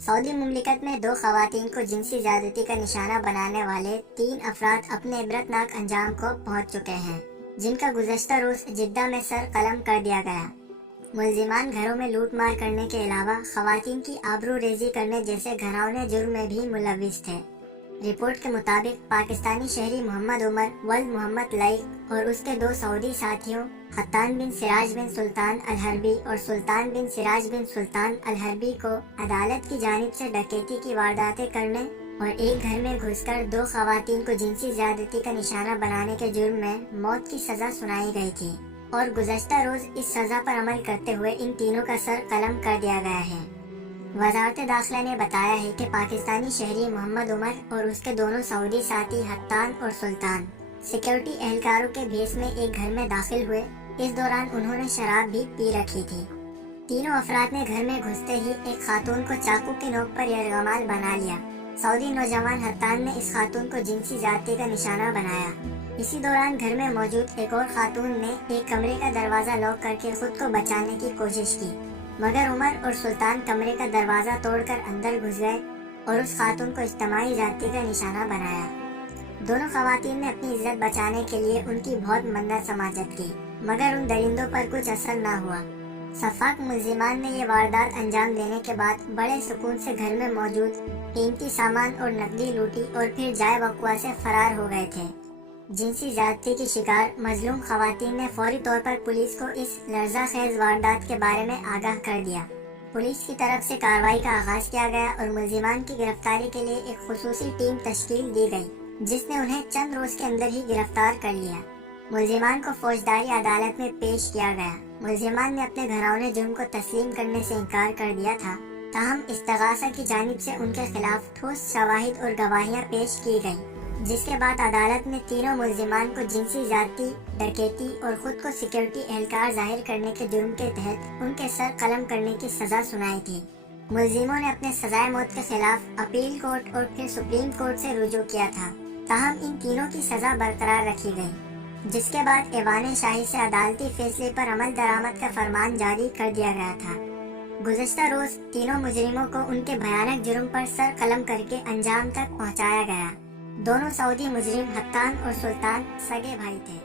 سعودی مملکت میں 2 خواتین کو جنسی زیادتی کا نشانہ بنانے والے 3 افراد اپنے عبرتناک انجام کو پہنچ چکے ہیں، جن کا گزشتہ روز جدہ میں سر قلم کر دیا گیا۔ ملزمان گھروں میں لوٹ مار کرنے کے علاوہ خواتین کی آبرو ریزی کرنے جیسے گھناؤنے جرم میں بھی ملوث تھے۔ رپورٹ کے مطابق پاکستانی شہری محمد عمر ولد محمد لائق اور اس کے 2 سعودی ساتھیوں حتان بن سراج بن سلطان الحربی اور سلطان بن سراج بن سلطان الحربی کو عدالت کی جانب سے ڈکیتی کی وارداتیں کرنے اور ایک گھر میں گھس کر 2 خواتین کو جنسی زیادتی کا نشانہ بنانے کے جرم میں موت کی سزا سنائی گئی تھی اور گزشتہ روز اس سزا پر عمل کرتے ہوئے ان تینوں کا سر قلم کر دیا گیا ہے۔ وزارت داخلہ نے بتایا ہے کہ پاکستانی شہری محمد عمر اور اس کے دونوں سعودی ساتھی حتان اور سلطان سیکیورٹی اہلکاروں کے بھیس میں ایک گھر میں داخل ہوئے۔ اس دوران انہوں نے شراب بھی پی رکھی تھی۔ تینوں افراد نے گھر میں گھستے ہی ایک خاتون کو چاقو کی نوک پر یرغمال بنا لیا۔ سعودی نوجوان حتان نے اس خاتون کو جنسی زیادتی کا نشانہ بنایا۔ اسی دوران گھر میں موجود ایک اور خاتون نے ایک کمرے کا دروازہ لاک کر کے خود کو بچانے کی کوشش کی، مگر عمر اور سلطان کمرے کا دروازہ توڑ کر اندر گھس گئے اور اس خاتون کو اجتماعی زیادتی کا نشانہ بنایا۔ دونوں خواتین نے اپنی عزت بچانے کے لیے ان کی بہت منت سماجت کی، مگر ان درندوں پر کچھ اثر نہ ہوا۔ شفاق ملزمان نے یہ واردات انجام دینے کے بعد بڑے سکون سے گھر میں موجود قیمتی سامان اور نقدی لوٹی اور پھر جائے وقوع سے فرار ہو گئے تھے۔ جنسی زیادتی کی شکار مظلوم خواتین نے فوری طور پر پولیس کو اس لرزہ خیز واردات کے بارے میں آگاہ کر دیا۔ پولیس کی طرف سے کارروائی کا آغاز کیا گیا اور ملزمان کی گرفتاری کے لیے ایک خصوصی ٹیم تشکیل دی گئی، جس نے انہیں چند روز کے اندر ہی گرفتار کر لیا۔ ملزمان کو فوجداری عدالت میں پیش کیا گیا۔ ملزمان نے اپنے گھناؤنے جرم کو تسلیم کرنے سے انکار کر دیا تھا، تاہم استغاثہ کی جانب سے ان کے خلاف ٹھوس شواہد اور گواہیاں پیش کی گئیں، جس کے بعد عدالت نے تینوں ملزمان کو جنسی زیادتی، ڈکیتی اور خود کو سیکیورٹی اہلکار ظاہر کرنے کے جرم کے تحت ان کے سر قلم کرنے کی سزا سنائی تھی۔ ملزموں نے اپنے سزائے موت کے خلاف اپیل کورٹ اور پھر سپریم کورٹ سے رجوع کیا تھا، تاہم ان تینوں کی سزا برقرار رکھی گئی، جس کے بعد ایوان شاہی سے عدالتی فیصلے پر عمل درآمد کا فرمان جاری کر دیا گیا تھا۔ گزشتہ روز تینوں مجرموں کو ان کے بھیانک جرم پر سر قلم کر کے انجام تک پہنچایا گیا۔ دونوں سعودی مجرم حتان اور سلطان سگے بھائی تھے۔